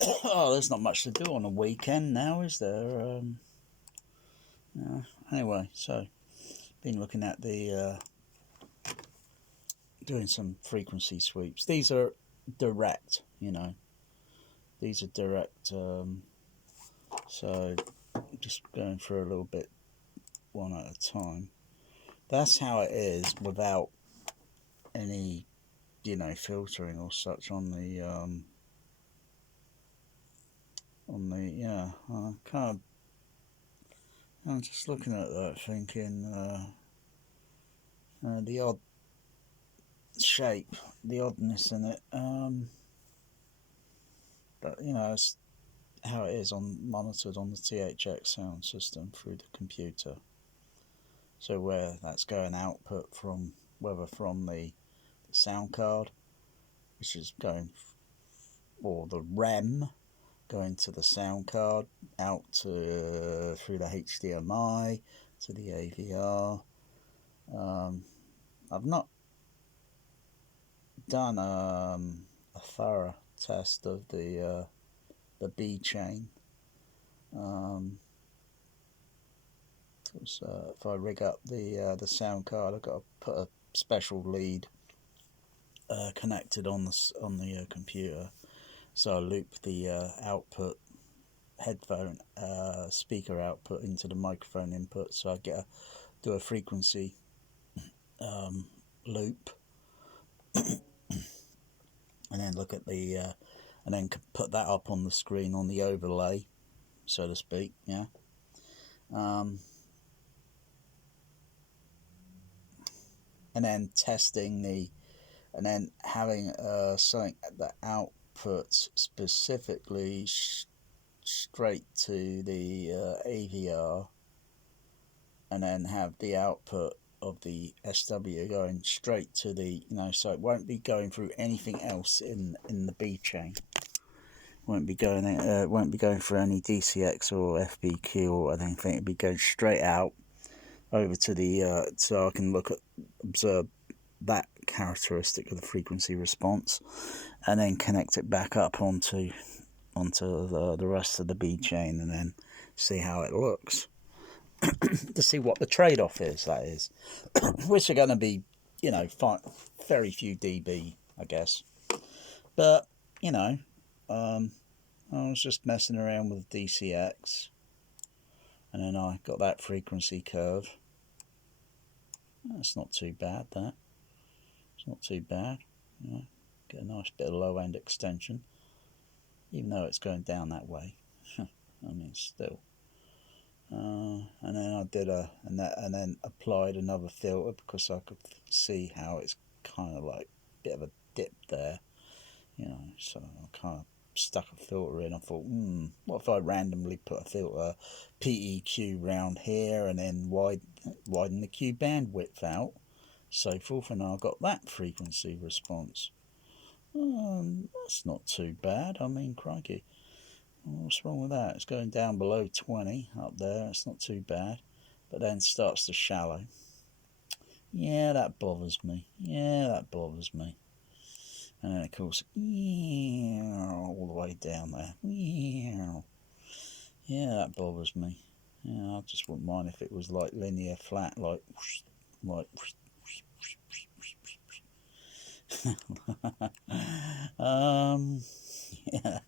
Oh, there's not much to do on a weekend now, is there? Anyway, so been looking at the doing some frequency sweeps. These are direct, These are direct. So just going through a little bit one at a time. That's how it is without any, filtering or such yeah. I'm just looking at that, thinking the odd shape, the oddness in it. But it's how it is monitored on the THX sound system through the computer. So where that's going output from, whether from the sound card, which is going, or the REM going to the sound card, out to through the HDMI to the AVR. I've not done a thorough test of the B chain. If I rig up the sound card, I've got to put a special lead connected on the computer, so I loop the output headphone speaker output into the microphone input, so I do a frequency loop, and then look at and then put that up on the screen on the overlay, so to speak. Yeah. And then and then having something that outputs specifically straight to the AVR, and then have the output of the SW going straight to the, so it won't be going through anything else in the B chain. Won't be going through any DCX or FBQ or anything. It'll be going straight out over to the so I can observe that characteristic of the frequency response, and then connect it back up onto the rest of the B chain, and then see how it looks. To see what the trade-off is, that is, which are going to be, very few dB, I guess. But I was just messing around with DCX, and then I got that frequency curve. That's not too bad. It's not too bad. Get a nice bit of low end extension, even though it's going down that way. I mean, still. And then I did and then applied another filter, because I could see how it's kind of like a bit of a dip there, So I kind of stuck a filter in. I thought, what if I randomly put a filter PEQ round here, and then widen the Q bandwidth out, so forth, and I got that frequency response. That's not too bad. I mean, crikey. What's wrong with that? It's going down below 20 up there. It's not too bad. But then starts to shallow. Yeah, that bothers me. And then, of course, all the way down there. Yeah, that bothers me. Yeah, I just wouldn't mind if it was like linear flat, like yeah.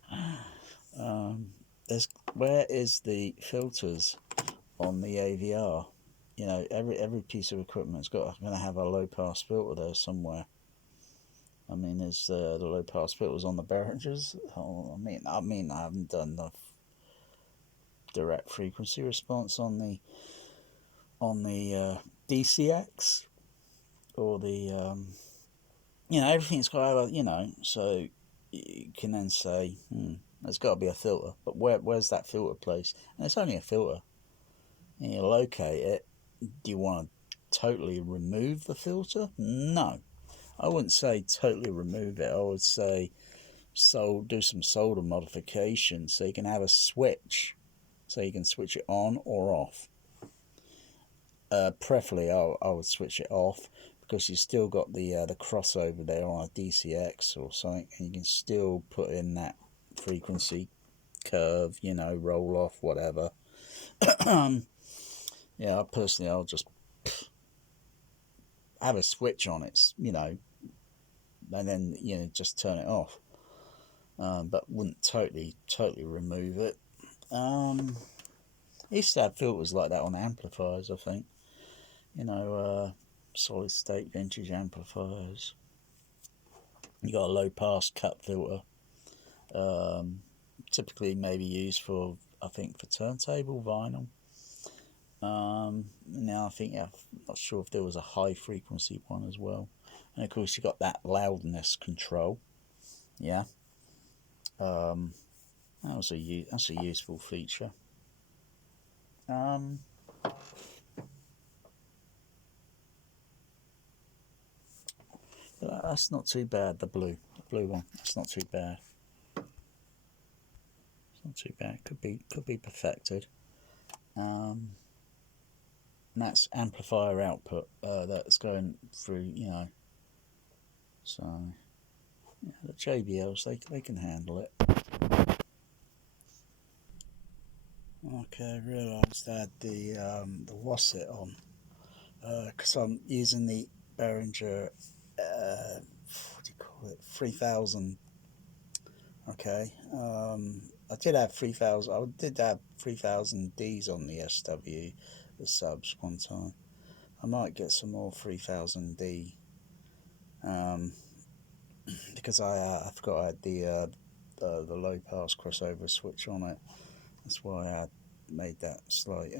Where is the filters on the AVR? Every piece of equipment's going to have a low pass filter there somewhere. I mean, there's the low pass filters on the Behringers. Oh, I haven't done the direct frequency response on the DCX, or the everything's got so you can then say, there's got to be a filter, but where's that filter place? And it's only a filter, and you locate it. Do you want to totally remove the filter? No, I wouldn't say totally remove it. I would say do some solder modification, so you can have a switch, so you can switch it on or off. Preferably, I would switch it off, because you still got the crossover there on a DCX or something, and you can still put in that frequency curve, you know, roll off, whatever. Yeah, personally, I'll just have a switch on it, you know, and then, you know, just turn it off. But wouldn't totally remove it. I used to have filters like that on amplifiers, I think. You know, solid state vintage amplifiers. You got a low pass cut filter. Typically maybe used for, I think, for turntable vinyl. Now I think, yeah, I'm not sure if there was a high frequency one as well. And of course you got that loudness control. Yeah. That's a useful feature. That's not too bad. The blue one. That's not too bad. It's not too bad. Could be perfected. And that's amplifier output that's going through. You know. So yeah, the JBLs they can handle it. Okay, I realised I had the Wasset on because I'm using the Behringer. What do you call it? 3000. Okay. I did have 3000. I did have 3000Ds on the SW, the subs one time. I might get some more 3000D because I forgot I had the low pass crossover switch on it. That's why I made that slight.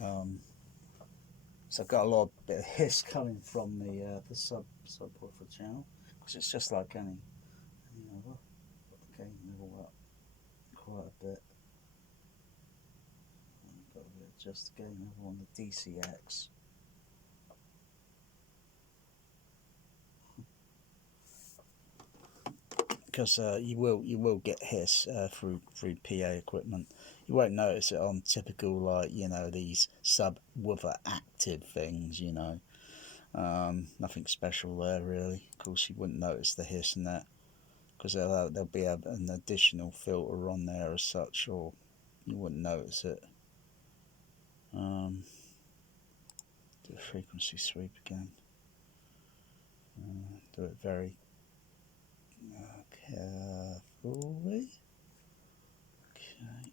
So I've got a lot bit of hiss coming from the subwoofer channel because it's just like any other. Got the gain level up quite a bit. Got to adjust the gain level on the DCX. Because you will get hiss through PA equipment. You won't notice it on typical, like, you know, these subwoofer active things, you know. Nothing special there really. Of course you wouldn't notice the hiss and that because there'll be an additional filter on there as such, or you wouldn't notice it. Do a frequency sweep again. Do it very carefully. Okay,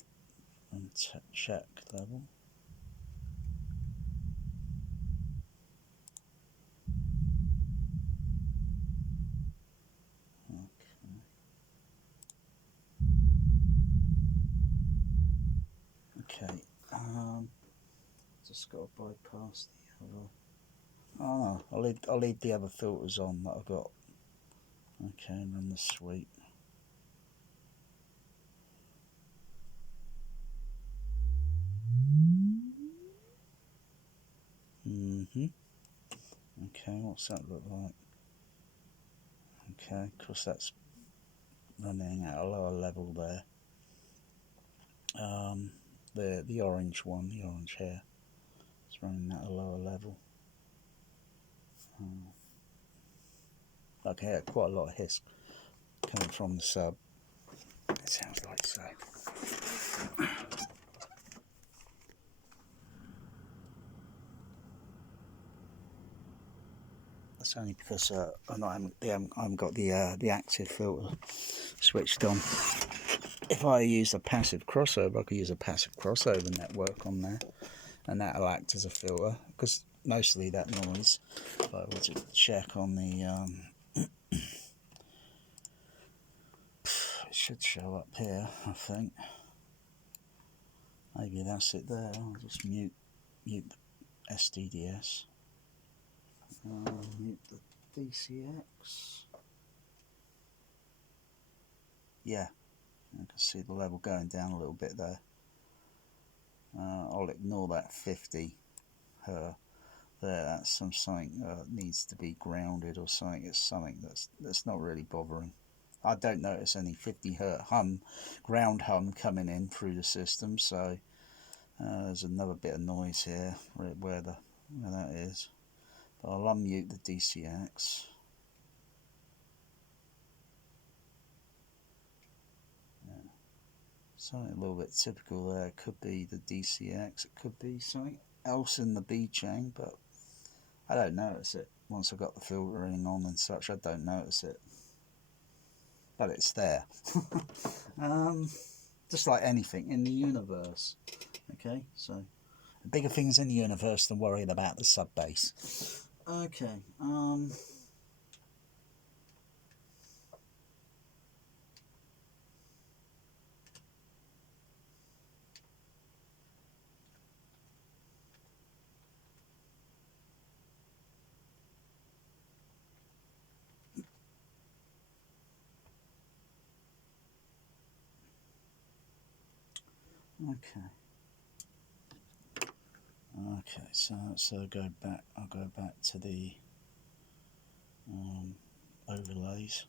and check level. Okay, just got to bypass the other. Oh no, I'll leave the other filters on that I've got. Okay, and run the sweep. Okay, what's that look like? Okay, of course that's running at a lower level there. The orange one, the orange hair, it's running at a lower level. Okay, quite a lot of hiss coming from the sub. It sounds like so. That's only because I haven't got the active filter switched on. If I use a passive crossover, I could use a passive crossover network on there, and that'll act as a filter. Because mostly that noise, if I were to check on the, it should show up here, I think. Maybe that's it there. I'll just mute the SDDS. Mute the DCX. Yeah, I can see the level going down a little bit there. I'll ignore that 50 there. That's something needs to be grounded or something. It's something that's not really bothering. I don't notice any 50 hertz ground hum coming in through the system. So there's another bit of noise here where that is. But I'll unmute the DCX. something a little bit typical there. It could be the DCX, it could be something else in the B chain, but I don't notice it. Once I've got the filtering on and such, I don't notice it. But it's there. Just like anything in the universe. Okay, so bigger things in the universe than worrying about the sub bass. Okay, okay. Okay, so go back. I'll go back to the overlays.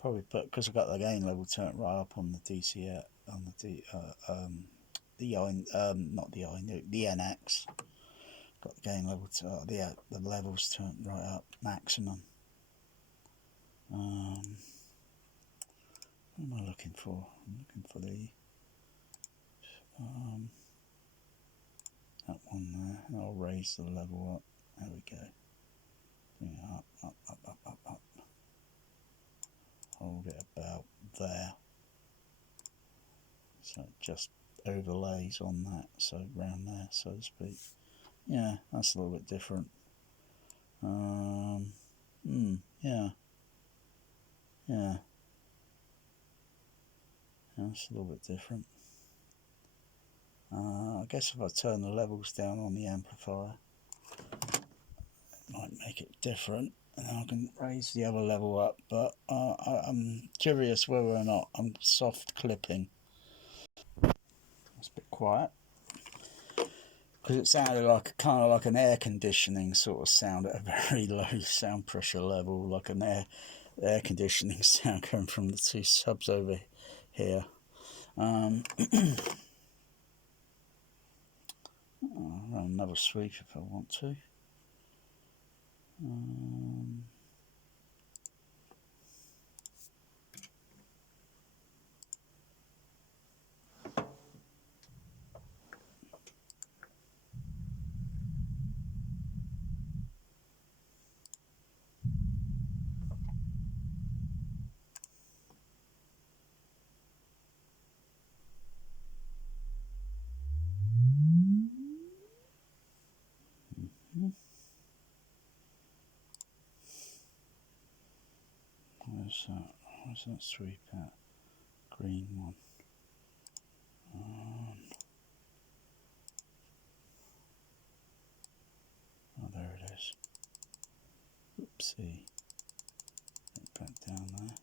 Probably put, because I've got the gain level turned right up on the DC on the NX. Got the gain level the levels turned right up maximum. What am I looking for? I'm looking for the that one there. I'll raise the level up. There we go. Bring it up, up, up, up, up, up. Hold it about there. So it just overlays on that, so round there, so to speak. Yeah, that's a little bit different. Yeah. That's a little bit different. I guess if I turn the levels down on the amplifier, it might make it different, and I can raise the other level up. But I'm curious whether or not I'm soft clipping. It's a bit quiet because it sounded like kind of like an air conditioning sort of sound at a very low sound pressure level, like an air conditioning sound coming from the two subs over here. I'll run another sweep if I want to. Where's that sweep at? Green one. Oh, there it is. Oopsie. Back down there.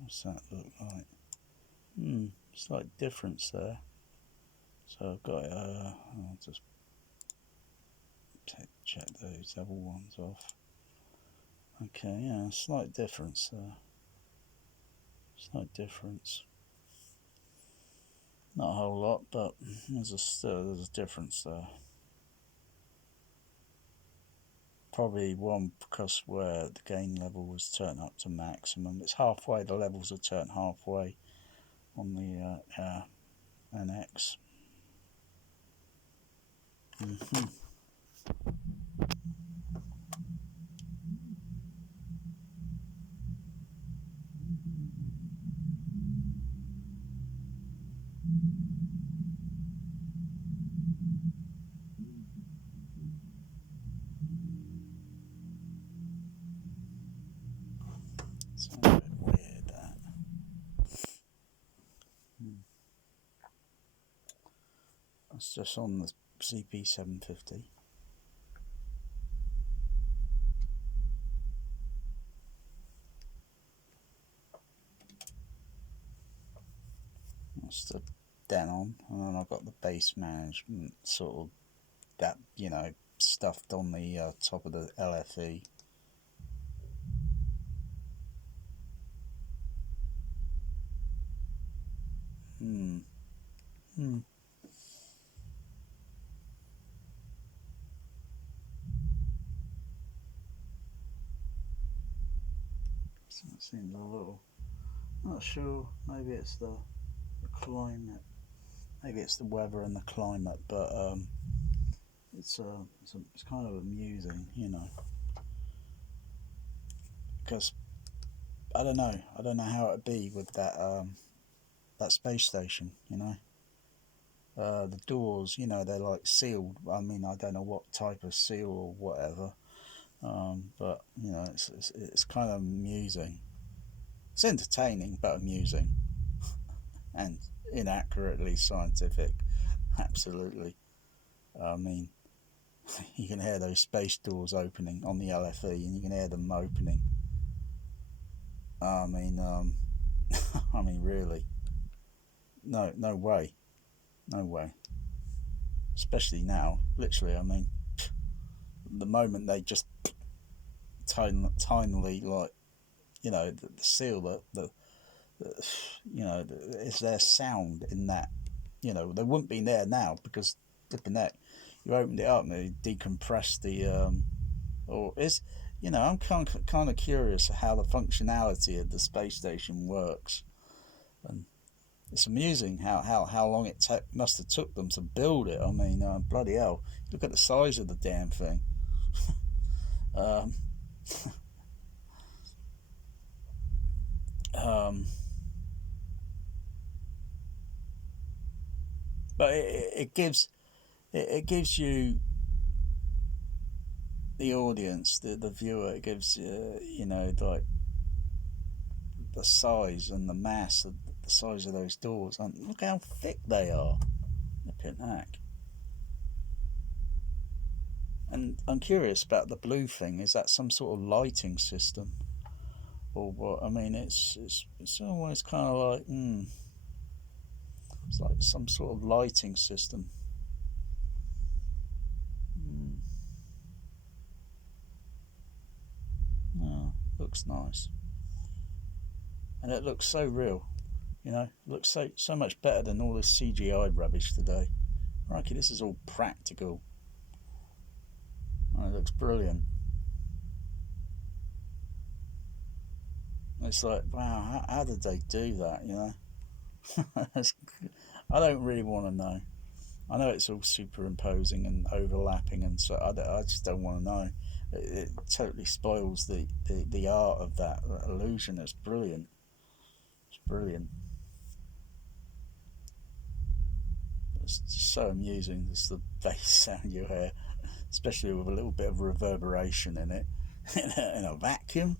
What's that look like? Slight difference there. So I've got I'll just check those other ones off. Okay, yeah, slight difference there. Slight difference. Not a whole lot, but there's a difference there. Probably one because where the gain level was turned up to maximum. It's halfway. The levels are turned halfway on the NX. It's a bit weird that. That's just on the CP750. That's the Denon, and then I've got the bass management sort of that, stuffed on the top of the LFE. Hmm. So it seems a little. Not sure. Maybe it's the climate. Maybe it's the weather and the climate, but it's kind of amusing, because I don't know how it'd be with that space station, the doors, they're like sealed. I mean, I don't know what type of seal or whatever, but it's kind of amusing. It's entertaining but amusing and inaccurately scientific. Absolutely. I mean, you can hear those space doors opening on the LFE, and you can hear them opening. I mean, I mean, really, no, no way, no way. Especially now, literally. I mean, the moment they just tinily, like, the seal, the is there sound in that? They wouldn't be there now because flipping that, you opened it up and it decompressed or is, I'm kind of curious how the functionality of the space station works, and it's amusing how long must have took them to build it. I mean, bloody hell, look at the size of the damn thing. Um, um, but it gives you the audience, the viewer. It gives like the size and the mass of the size of those doors. And look how thick they are. Look at that. And I'm curious about the blue thing. Is that some sort of lighting system or what? I mean, it's always kind of like, it's like some sort of lighting system. Mm, oh, looks nice, and it looks so real. It looks so much better than all this CGI rubbish today. Crikey, this is all practical. Oh, it looks brilliant. It's like, wow, how did they do that? I don't really want to know. I know it's all superimposing and overlapping, and so I just don't want to know. It totally spoils the art of that illusion. It's brilliant. It's brilliant. It's just so amusing. It's the bass sound you hear, especially with a little bit of reverberation in it, in a vacuum.